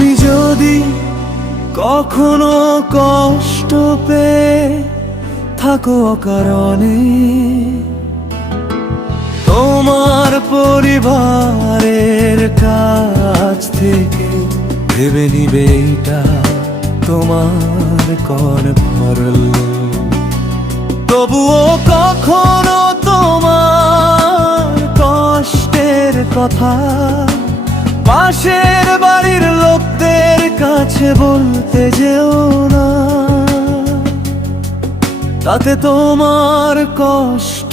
তুমি যদি কখনো কষ্ট পেয়ে থাকো অকারণে, তোমার পরিবারের কাছ থেকে ভেবে নিবে এটা তোমার কর্মফল। তবুও কখনো তোমার কষ্টের কথা পাশের বাড়ির লোকদের কাছে বলতে যেও না, তাতে তোমার কষ্ট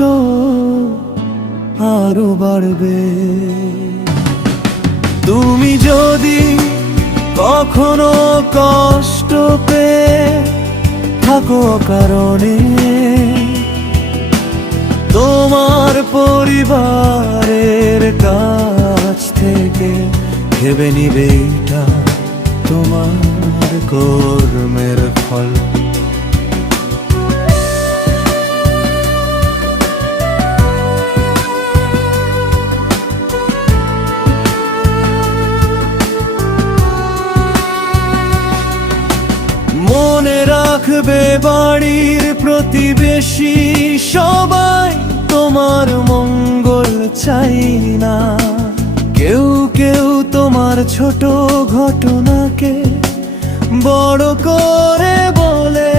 আরো বাড়বে। তুমি যদি কখনো কষ্ট পেয়ে থাকো কারণে, তোমার পরিবারের কাছ থেকে ভেবে নিবে এটা তোমার কর্মের ফল। মনে রাখবে বাড়ির প্রতিবেশী সবাই তোমার মঙ্গল চাই না। কেউ কেউ তোমার ছোট ঘটনাকে বড় করে বলে,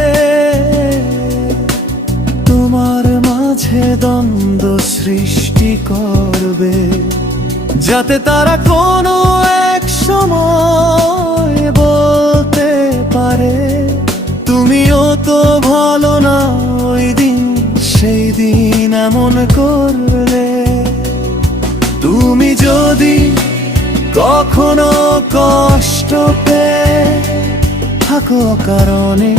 তোমার মাঝে দ্বন্দ্ব সৃষ্টি করবে, যাতে তারা কোনো এক সময় বলতে পারে তুমিও তো ভালো না ওই দিন, সেই দিন এমন করলে। তুমি যদি কখনো কষ্ট পেয়ে থাকো কারণে,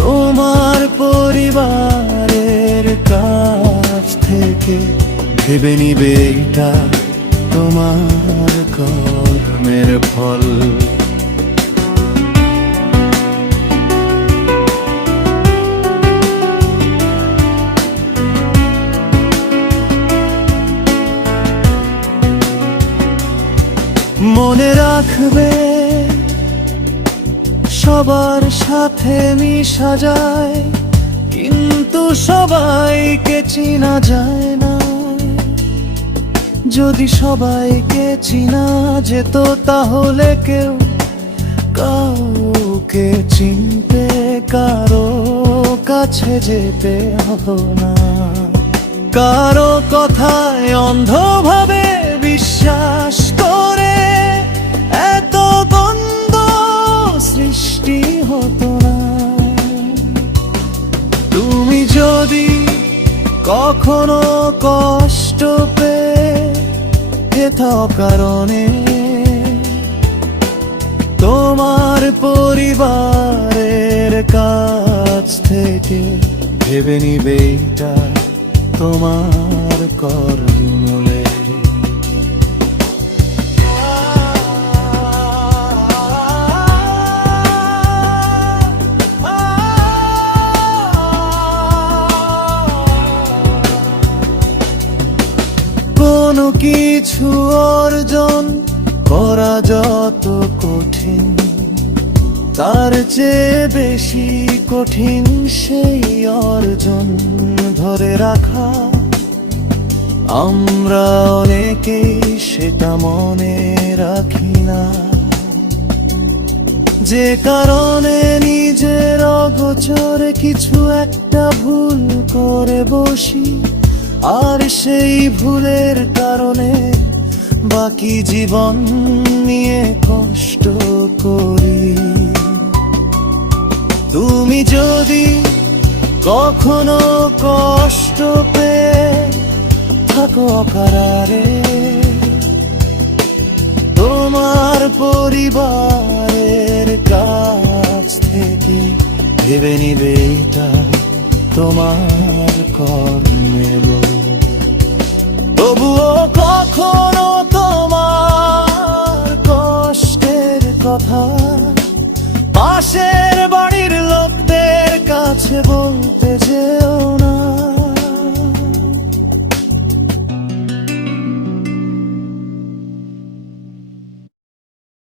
তোমার পরিবারের কাছ থেকে ভেবে নিবে এটা তোমার কর্মের ফল। মনে রাখবে সবার সাথে মিশা যায়, কিন্তু সবাইকে চেনা যায় না। যদি সবাইকে চেনা যেত তাহলে কেউ কাউকে চিনতে কারো কাছে যেতে হতো না। কারো কথায় অন্ধভাবে বিশ্বাস করে এত দ্বন্দ্ব সৃষ্টি হতো না। তুমি যদি কখনো কষ্ট পেয়ে থাকো কারণে, তোমার পরিবারের কাছ থেকে ভেবে নিবে এটা তোমার কর্মমূলে। কোনো কিছু অর্জন করা যত কঠিন, তার চেয়ে বেশি কঠিন সেই অর্জন ধরে রাখা। আমরা অনেকেই সেটা মনে রাখি না, যে কারণে নিজের অগোচরে কিছু একটা ভুল করে বসি, আর সেই ভুলের কারণে বাকি জীবন নিয়ে কষ্ট করি। তুমি যদি কখনো কষ্ট পেয়ে থাকো অকারণে, তোমার পরিবারের কাছ থেকে ভেবে নিবে এটা তোমার কর্মের। তবুও কখনো তোমার কষ্টের কথা পাশের বাড়ির লোকদের কাছে বলতে যেও